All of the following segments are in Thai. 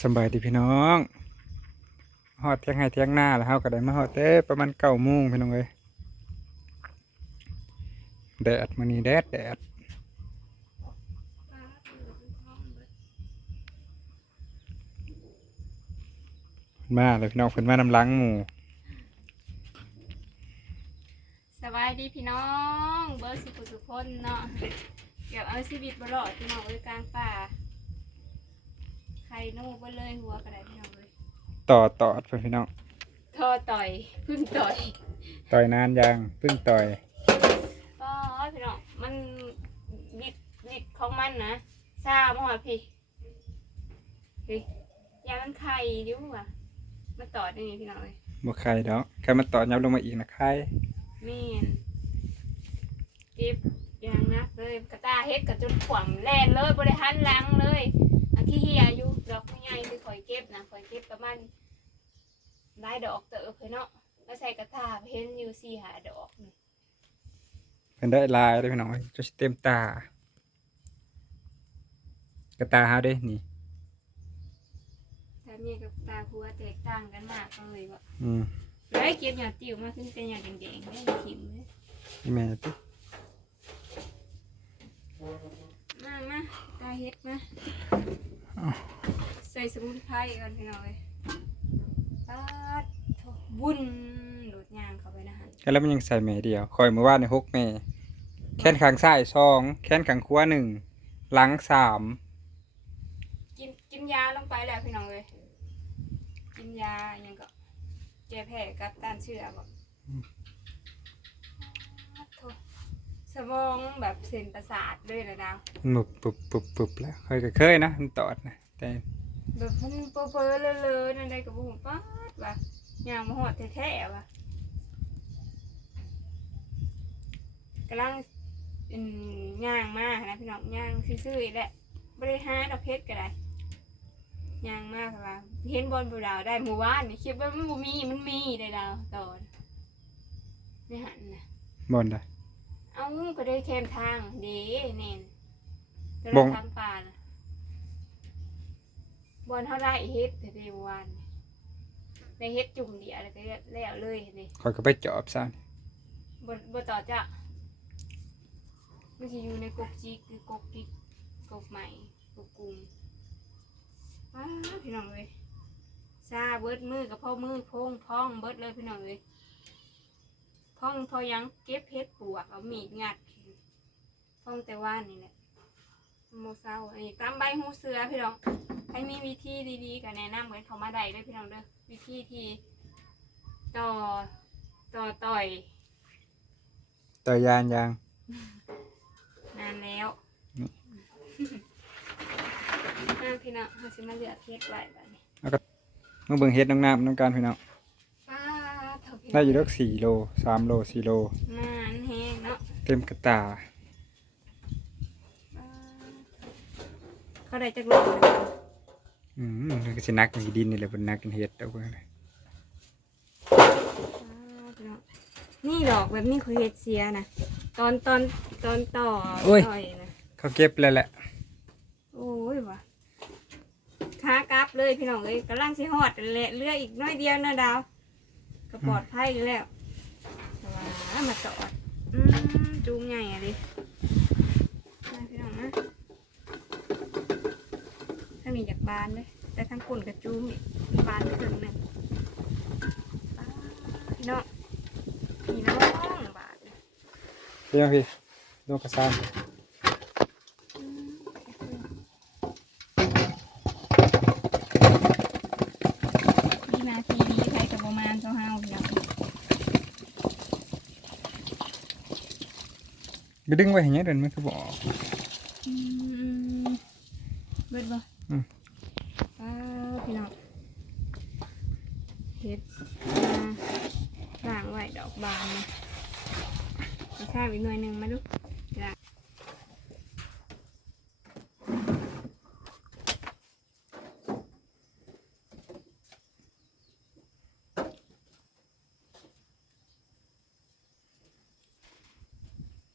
สบายดีพี่น้องฮอดเที่ยงให้เที่ยงหน้าแล้วเฮาก็ได้มาฮอดเต้ประมาณเก้าโมงพี่น้องเอ้ยแดดมื้อนี้แดดแดดมาเลยพี่น้องเพิ่นมาน้ำหลังหมูสบายดีพี่น้อง เบอร์สุขสุคนเนาะเดี๋ยวเอาชีวิตบรอดพี่น้องไว้กลางป่า ใครโน่บ่เลยหัวกระไดพี่น้องเลยต่อต่อดไปพี่น้องทอต่อยพึ่งต่อยต่อยนานยังเพิ่งต่อยก็พี่น้องมันดิดดิดของมันนะซาบ่ฮอดพี่เฮ้ยยามันไข่อยู่ว่ะมาต่อได้นี่พี่น้องเลยบ่ใครดอกแค่มาต่อยับลงมาอีกนะใครแม่นเก็บอย่างนักเลยกระตาเฮ็ดกับจนขวางแล่นเลยบ่ได้หันหลังเลย อันที่เฮียอยู่ดอกใหญ่ที่ข่อยเก็บนะข่อยเก็บประมาณหลายดอกเต๋อเพิ่นเนาะแล้วใส่กระตาเห็นอยู่สี่หาดอกนี่เพิ่นได้ลายได้อพี่น้องเอ้ยจะสิเต็มตา กระตาเฮาเด้นี่แต่เนี่ยกับตาหัวแตกต่างกันมากเลยว่าอืมแล้วเก็บหยอดติ๋วมาขึ้นเป็นหยอดแดงๆได้ขิมเลยนี่แม่ติมามา ตาเฮ็ดมาใส่สมุนไพรก่อนพี่น้องเลยปัดโถบุญหลุดยางเข้าไปนะฮะแล้วมันยังใส่แม่เดียวคอยเมื่อวานในหกแม่แขนข้างซ้ายสองแขนข้างขวาหนึ่งหลังสามกินกินยาลงไปแล้วพี่น้องเลยกินยาอยังก็แก้แพ้กับต้านเชื้อบอกโถ่ สมองแบบเส้นประสาทเลยนะดาวหมุบปุบปุบปุบแล้วเคยก็เคยนะมันตอดนะแต่แบบมันเปรอะๆเลอะๆนั่นได้กับบุ้งป๊าดว่ะยางมาหอดแท้ๆว่ะกำลังอืมย่างมากนะพี่น้องย่างซื่อๆอีกแหละบริหารดอกเพชรก็ได้ย่างมากค่ะเห็นบอลบูดาวได้หมู่บ้านนี่คิดว่ามันบ่มีมันมีได้ดาวตอนนี่หันนะบนได้ เอาก็ได้เข้มทางเด้เน่นก็บ่ได้งทางป่านะบอลเท่าไรเฮ็ดแต่เดียววันได้เฮ็ดจุ่มเดียวแล้วก็แล้วเลยนี่คอยก็ไปจอบซะบบ่ต่อจ้ะมันจะอยู่ในกกจิกหรือกกกิกกกใหม่กกกุมว้าพี่น้องเลยซาเบิดมือกับพ่อมือพงพองเบิดเลยพี่น้องเลย พองพอยังเก็บเพชรปวกเอามีดงัดพองแต่ว่านี่แหละโมเศร้าอันนี้ตามใบหูเสือพี่น้องใครมีวิธีดีๆก็แนะนำเหมือนเขามาได้เลยพี่น้องเด้อวิธีที่ต่อต่อต่อยต่อยานยางนานแล้วนี่อ่าพี่น้องเราสิมาเลือกเฮ็ดไว้แบบนี้เมื่อเบิ่งเฮ็ดน้องน้ำน้องการพี่น้องป้าเถอะพี่น้ ได้องอยู่ดอกสี่โลสามโลสี่โล มานแห้งเนาะเต็มกระตาป้าเขาได้จักรโลเลยอืมมันก็สินักในดินนี่แหละเป็นนักกินเฮ็ดเอาเบิ่งเลยป้าพี่น้องนี่ดอกแบบนี้คือเฮ็ดเสียนะตอนตอนตอนต่อต่อยนะเขาเก็บแล้วแหละโอ้ยว่ะขากลับเลยพี่น้องเอ้ยกำลังสิฮอดนั่นแหละเหลืออีกน้อยเดียวนะดาว ก็ปลอดภัยอยู่แล้วแต่ว่ามาจอดอืมจูงใหญ่อะดิมาพี่น้องนะถ้ามีจากบานเลยแต่ทั้งกุ่นกับจูงนี่บานไม่ถึงหนึ่งป๊าดพี่น้องพี่น้องบาทเลยพี่น้องพี่ลงกระซาน อืมพี่มาพี่ดีใครกับประมาณเท่าเฮาพี่น้อง ไปดึงไว้อย่างเงี้ยเดินมันคือบอกอืมเบิดบ่อืมป้าพี่น้องเฮ็ดมาล้างไว้ดอกบานนะมาข้ามอีกหน่วยหนึ่งมาดูล้าง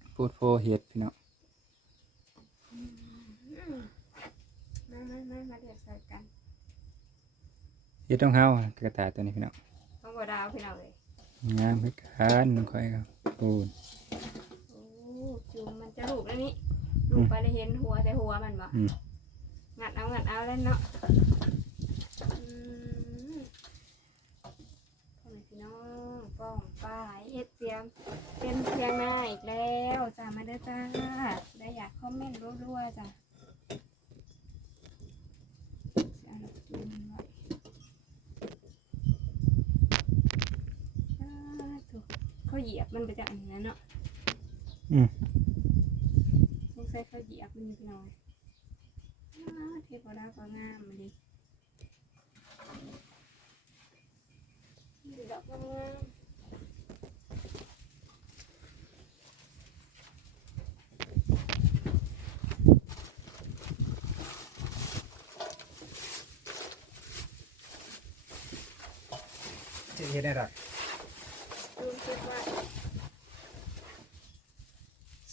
พู ดโพเฮ็ดพี่น้องมามามามาเดี๋ยวใส่กันเฮ็ดต้องเฮากระต่ายตัวนี้พี่น้องต้องบ่ดาวพี่น้องเลยงามคือกันค่อยครับปูนโอ้จุ่มมันจะลูกแล้วนี่ลูกไปเลยเห็นหัวแต่หัวมันบ่อืมงัดเอางัดเอาแล้วเนาะอืมพ่อแม่พี่น้อง ป้องป้ายเฮ็ดเสียงเป็นเสียงหน้าอีกแล้วจ้ามาเด้อจ้าได้อยากคอมเมนต์รัวๆจ้ะจะเอาจุ่มไว้อ่าถูกเขาเหยียบมันไปจากอันนั้นเนาะอืมสงสัยเขาเหยียบมันอยู่พี่น้องอ่าเทพดาก็งามมาดิดอกงามๆ จะเฮ็ดได้ดอก ดูคิดว่า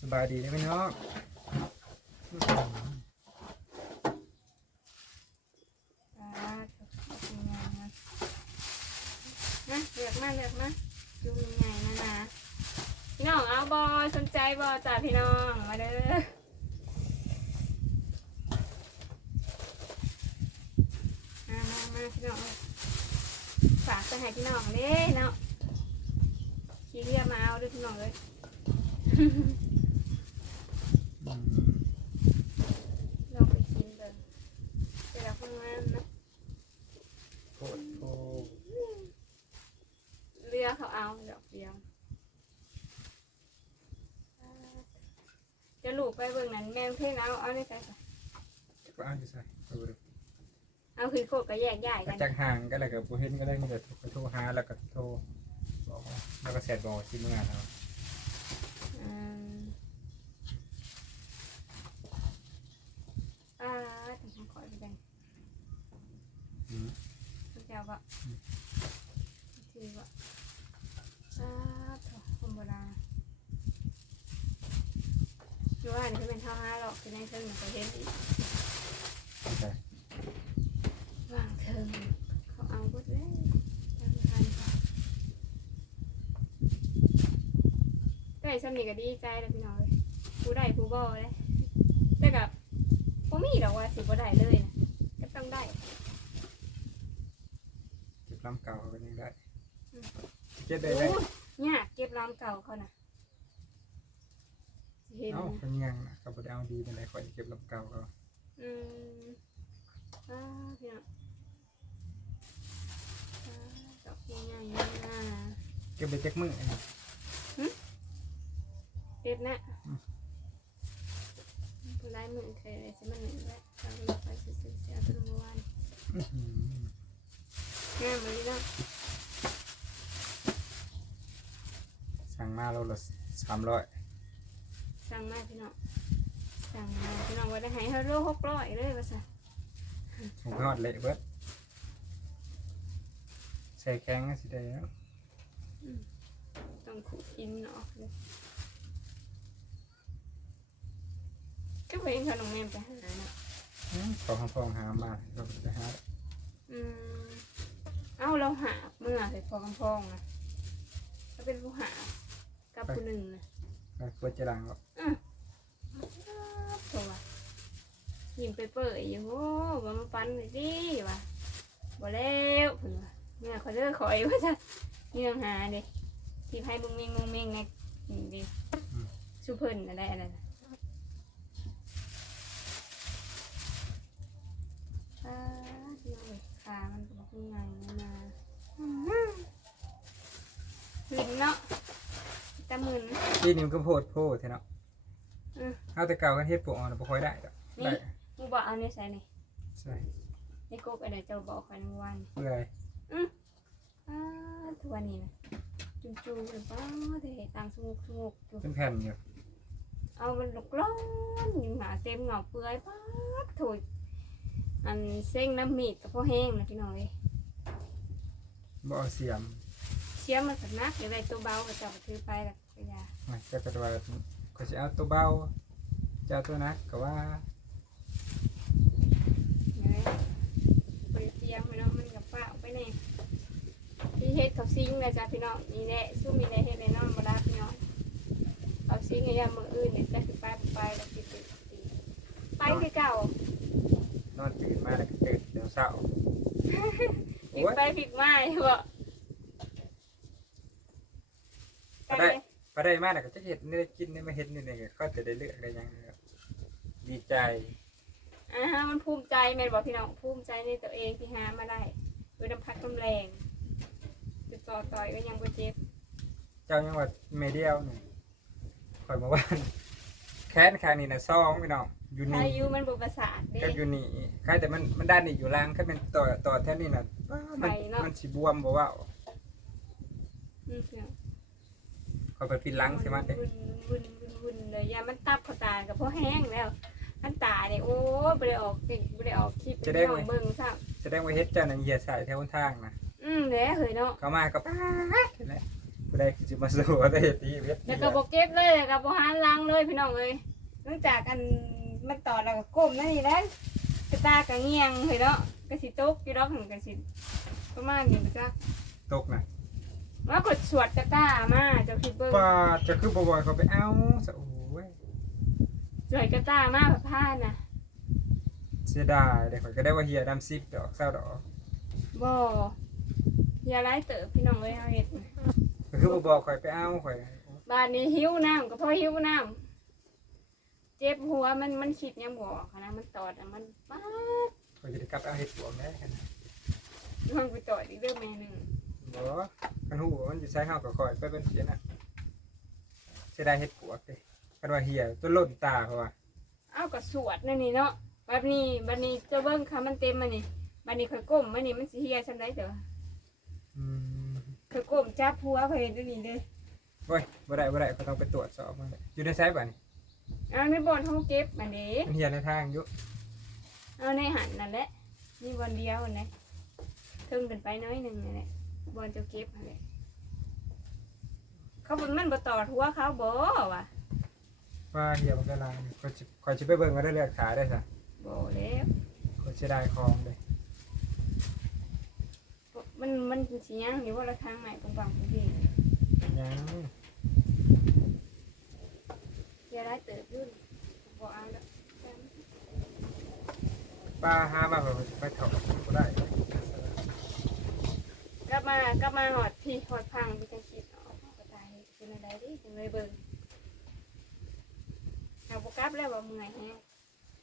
สบายดีเด้อพี่น้องอ่าถูกถูกงนะนะเลือกมาเลือกมาจุ่มใหญ่นะนะพี่น้องเอาบอสนใจบอจ้าพี่น้องมาเด้อมามามาพี่น้องฝากไปให้พี่น้องเด้เนาะขี้เรียมาเอาด้วยพี่น้องเลย อืม ลองไปกินเบิ่งเดี๋ยวเราเพิ่งมานะ โคตรโค เรือเขาเอาดอกเดียวจะลูกไปเบิ่ งนั้นแม่งเพลงเอาเอาในใจก่อนก็เอาอยู่ใส่เอาไปดูเอาคือโคกก็แยกย้ายก็กัน จากห่างก็แล้วก็บ่เห็นก็ได้มีแต่โทรโทรหาแล้วก็โทรบอกว่าแล้วก็แชทบอกที่เมื่อเราอืมอ่าถึงขอไปแบ่งอืมเจ้าก็ทีว่าอ่าโถคมโบราณ อยู่ว่าอันนี้เป็นเท่าห้าหรอกคือในเครื่งมันก็เห็นอีกวางเทิงเขาเอาหมดเลยทำทันได้สำนีก็ดีใจแล้วพี่น้องเลยผู้ได้ผู้บ่เลยแต่กับผมมีดอกว่าสิบ่ได้เลยนะก็ต้องได้เก็บลำเก่าเขาก็ยังได้เก็บได้ได้โอ้ยยากเก็บรามเก่าเขานะ สิเห็นเอ้าเป็นยังนะเขาบ่ได้เอาดีเป็นไรข่อยเก็บลำเก่าเขาอืมอ่าพี่น้องอ่าดอกใหญ่ๆนะเก็บได้จักมื้ออันนี้เก็บนะอืมผู้ร้ายมือเคยอะไรสิมันหนึ่งแล้วเราเราไปซื้อๆเสียตัวเมื่อวานอื้อหืองามเลยเนาะสั่งมาโลละสามร้อย สั่งมาพี่น้องสั่งมาพี่น้องว่าได้ให้เฮาโลหกร้อยเลยว่าซะผมทอดเละเบิดใส่แข็งก็สิได้แล้วต้องขูดกินเนาะเลยก็ไปเองเขาน้องแม่ไปหาเนาะอื้อขอคำพองหามาเราไปหาอืมเอ้าเราหาเมื่อใส่พอกำพองนะเราเป็นผู้หากับผู้หนึ่งนะไปเปิดจะลังก็ตัววะยิ้มไปเปิดอยู่ว่ามาปันเลยดิวะบ่แล้วเพิ่นว่าเนี่ยเขาเลิกขอยว่าจะเนื่องหาเด็ที่ให้มึงมิงมึงมิงไงนี่ดิชูเพิ่นอะไรอะไรอ่าดีเลยขามันก็บอกยังไงมาลิ้นเนาะ ตะมึนที่นี่มันก็โพดโพดเท่เนาะอืม เอาแต่เก่ากันเฮ็ดปลูกอ่อนบ่ค่อยได้ดอกนี่ได้มึงบอกเอาในใส่นี่ใช่ในกกอะไรเจ้าบอกกันเมื่อวานเปื่อยอ่าทุกวันนี้นะจุ่มจูหรือเปล่าแต่ตังสมุกสมุกอยู่เป็นแผ่นอยู่เอามันหลกล้อนอยู่หาเต็มเหงาเปื่อยป๊าดโถยอันเส้งน้ำมีดกับพ่อแห้งนะพี่น้องเลยบ่เอาเสียม เชี่ยมันสักนักเดี๋ยวได้ตัวเบาก็จะเอาไปถือไปแล้วก็อยาไม่แต่ก็ว่าก็สิเอาตัวเบาจะเอาตัวหนักก็ว่าเนี่ยไปเตรียมไปเนาะมันกับป้าเอาไปซิงค์นะจ๊ะพี่น้องนี่แหละสู้มีในเฮ็ดในนอนบ่ได้พี่น้องเอาซิงค์ให้ยามมื้ออื่นเนี่ยจะสิไปบ่ไปแล้วสิไปไปคือเก่านอนตื่นมาแล้วก็ตื่นเดี๋ยวเช้าพลิกไปพลิกมาบ่ ก็ ได้ก็ได้มาแล้วก็จะเห็ดนี่ได้กินนี่มาเห็ดนี่นี่ก็เขาจะได้เลือกได้หยังนะครับดีใจอ่าฮะมันภูมิใจแม่นบ่พี่น้องภูมิใจในตัวเองที่หามาได้ด้วยน้ำพักน้ำแรงจะต่อต่อยก็ยังบ่เจ็บเจ้ายังว่าเมเดียวนี่คอยมาว่าแค้นคางนี่นะซองพี่น้องอยู่นี่อายุมันบ่ประสาทเด้ก็อยู่นี่ใครแต่มันมันด้านนี่อยู่ล่างแค่เป็นต่อต่อแท่นี่นะมันไปเนาะมันสีบวมบอกว่าอืมพี่น้อ งคอยไปปิดหลังใช่ไหมเด็กวุ่นวุ่นวุ่นวุ่นเลยยามันตับเขาตากับพ่อแห้งแล้วมันตาเนี่ยโอ้ยบ่ได้ออกคลิปบ่ได้ออกคลิปให้พี่น้อเบิ่งซ้ำแสดงว่าเฮ็ดเจ้านั่นเหยียดใส่แถวทางนะอืมเด้เฮ้ยเนาะเข้ามาก็ป้าดเห็นไหมผู้ใดคือจะมาสู้ได้เฮ็ดดีเฮ็ดดีแล้วก็บ่เก็บเลยแล้วก็บ่หันหลังเลยพี่น้องเอ้ยเนื่องจากอันมันต่อแล้วก็ก้มนั่นนี่แหละกระตาก็เงียงเฮ้ยเนาะก็สิตกอยู่ดอกหั่นก็สิประมาณนี้จ้ะตกนะ ว่ากดสวดกระตามาเจ้าพี่เบิ่งป้าจะคือบ่บ่อยเขาไปเอาซะโอ้ยสวดกระตามาพระพานน่ะเสียดายเด็กข่อยก็ได้ว่าเฮียดำซิปดอกเศร้าดอกบ่อย่าไล่เติบพี่น้องเอ้ยเฮาเฮ็ดน่ะก็คือบ่บอกข่อยไปเอาข่อยบ้านนี้หิวน้ำก็เพราะหิวน้ำเจ็บหัวมันมันคิดยังบอกอะนะมันตอดอะมันป๊าดข่อยจะได้กลับเอาเฮ็ดปวกได้กันนะมันไปตอดอีกเรื่องแม่หนึ่ง บ่คันฮู้ว่ามันสิใช้เฮาก็ข่อยไปเป็นเสียน่ะเสียดายเฮ็ดปวกเด้คันว่าเฮียจนล้นตาเพราะว่าเอาก็สวดนั่นนี่เนาะบัดนี้บัดนี้เจะเบิ้งค่ะมันเต็มมันนี่บัดนี้เคยก้มมันนี่มันสิเฮียซำได้เด้ออืมเคยก้มจับหัวเคยเห็นตัวนี้เด้อโอ้ยบ่ได้บ่ได้เขาต้องไปตรวจสอบมันอยู่ในไซส์บ่นี่เอาในบ่อนห้องเก็บมันเด้มันเฮียในทางอยู่เอาในหันนั่นแหละนี่บอลเดียวนั่นแหละทึงกันไปน้อยหนึงนั่นแหละ บอลจะเก็บนั่นแหละเขาบอกมันบ่ตอดหัวเขาบ่ว่ะว่าเฮียมันก็ลางข่อยสิข่อยสิไปเบิ่งว่าได้เลือดขาได้ซะบ่แล้วข่อยสิได้ของเด้มันมันสิยังอยู่ว่าละทางใหม่ตรงฝั่งพี่ยังอย่าได้เติบยุ่นบ่เอาแล้วป้าหามาข่อยสิไปเถาบ่ได้ กลับมากลับมาหอดพี่หอดพังพี่จังคิดเนาะก็ตายเป็นอะไรดิจังเลยเบิ่งเอาบ่กลับแล้วบ่เมื่อยแฮะ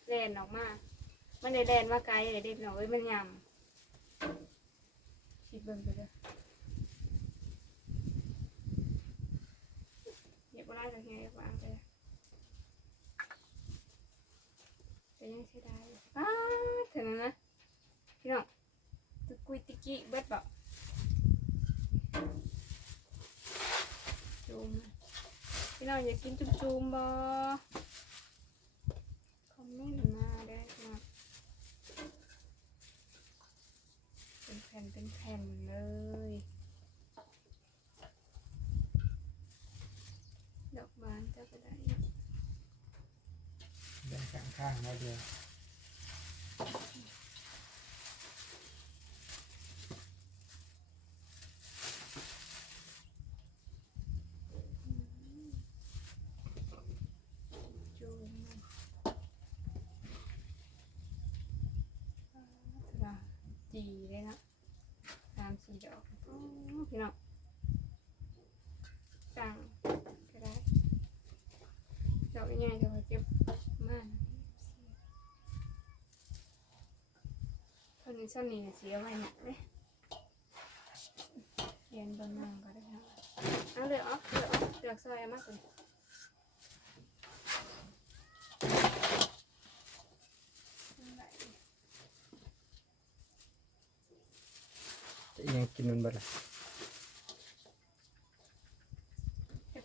แล่นออกมามันได้แล่นมาไกลเลยเด็กน้อยมันยำคิดเบิ่งไปเด้อเก็บบ่ได้จังไงวางไปเลยแต่ยังใช้ได้อยู่อ้าถึงแล้วนะพี่น้องตะกุยตะกี้เบิดบ่ จูมพี่น้องอยากกินจุ่มจูมบ่คอมเมนต์มาได้มาเป็นแผ่นเป็นแผ่นเลยดอกบานจ้าก็ได้เดินข้างข้างๆมาเดียว จูมอ่าจีเลยนะสามสี่ดอกอ๋อพี่น้องจังก็ได้ ดอกใหญ่ๆดอกเก็บมากเท่า นี้เท่านี้เสียไว้หนักเลยเรียนบนนางก็ได้ครับเอาเลือกอกเลือกอกเลือกซอยมากเลยจะยังกินมันบ่ล่ะ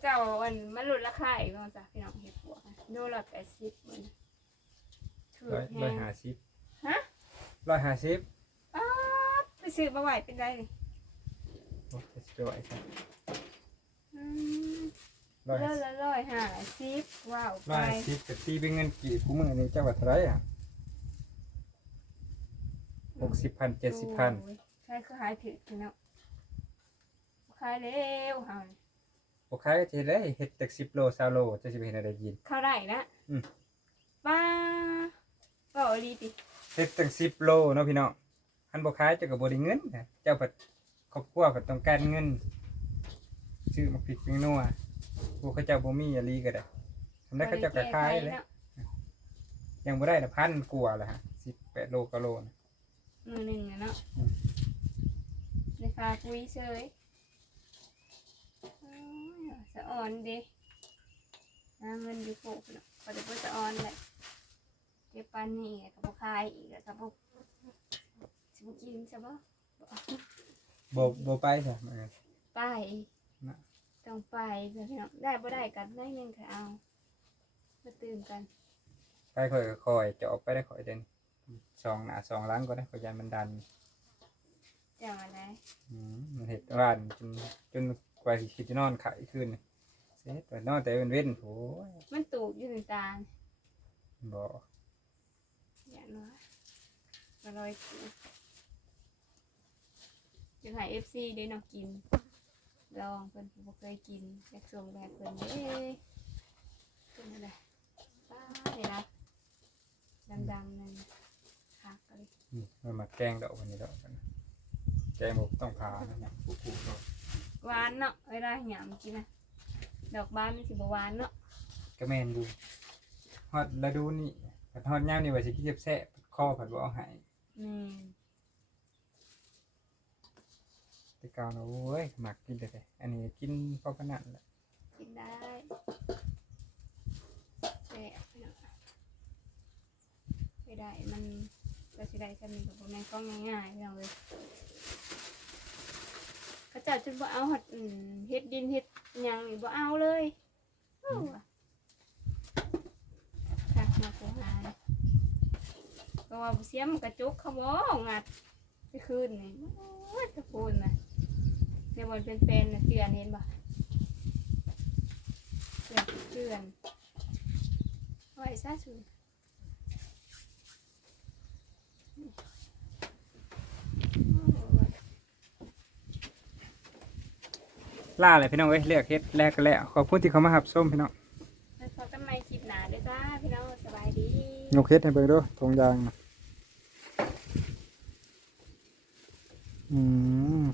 เจ้าอันมันลดราคาอีกแล้วจ้ะพี่น้องเห็ดบวกนะโลละแปดสิบมันถือร้อยแพร้งห้าสิบ ร้อยห้าสิบป๊าดไปซื้อมาไหวเป็นไรนี่โอ้จะสิไปไหวซะอืมร้อยเลือละร้อยห้าสิบว้าวไปร้อยห้าสิบแต่ตีเป็นเงินกี่กูมึงอันนี้เจ้าว่าเท่าไหรอะหกสิบพันเจ็ดสิบพันโอ้ยใช่คือหายถือพี่น้องายแล้วเฮาบ่ขายก็สิได้เฮ็ดจาก10โล20โลจะสิไปเฮ็ดอะไรกิน เข้าได้ละอืม ป้าก็เอาดีติ เฮ็ดตั้ง10โลเนาะพี่น้องคันบ่ขายเจ้าก็บ่ได้เงินนะเจ้าผัดครอบครัวผัดต้องการเงินซื้อมาพริกมานัวพวกเขาเจ้าบ่มีอีหลีก็ได้ทำได้เขาเจ้าก็ขายเลยเนาะยังบ่ได้นะพันกว่าละฮะ18โลกว่าโลนะมือหนึ่งอะเนาะอืมในฟาคุยเฉยอ้าวสะออนเด้หาเงินอยู่โปกเนาะก็จะเพิ่สะออนแหละ เก็บปานนี่กับบ่ขายอีกแล้วกับบ่สิบ่กินซะบ่บ่บ่ไปซะเออไปน่ะต้องไปเพื่อนพี่น้องได้บ่ได้กันได้ยังก็เอามาตื่นกันไปค่อยก็ค่อยจะออกไปได้ค่อยเด่นสองหน้าสองหลังก็ได้ค่อยยันมันดันจะมาไหนอืมมันเห็ดร้านจนจนกว่าสิคิดจะนอนขายคืนนี่เสร็จไปนอนแต่เป็นเว้นโอ้ยมันตูบอยู่ในตาลบ่ อย่าน้อยก็ลอยกูจะให้ FC ได้เนาะกิน ลองเพิ่นบ่เคยกินอยากส่งแบบเพิ่นเด้เป็นอะไรป้าเห็นละดำๆนั่นคักเลยนี่มันมาแกงดอกวันนี้ดอกกันนะแกงบ่ต้องผ่านะเนี่ยกูกูเนาะหวานเนาะเวลาหยำกินนะดอกบานมันสิบ่หวานเนาะก็แม่นอยู่ฮอดฤดูนี่ ผัดฮอดยามนี่ว่าสิกินแซ่บๆคอผัดบ่เอาให้อืมแต่เก่านะโอ้ยมักกินแต่แต่อันนี้กินพอปานนั้นแหละกินได้แซ่บเนาะไม่ได้มันก็สิได้กันกับบ่แม่นของง่ายๆพี่น้องเอ้ยเขาเจ้าจนบ่เอาหอดอืมเฮ็ดดินเฮ็ดหยังนี่บ่เอาเลยโอ้ว่ะคัก มาโคหายก็ว่าเสียมกระจุกเขาบ่งัดไปคืนนี่โอ้ยตะโกนนะเดี๋ยวมันเป็นๆน่ะเตือนเห็นบ่เตือนเตือนไว้ซะสุล่าเลยพี่น้องเอ้ยเลือกเฮ็ดแรกก็แล้วขอบคุณที่เขามาหับส้มพี่น้อง ยกเฮ็ดให้เบิ่งเด้วยทงยางอืม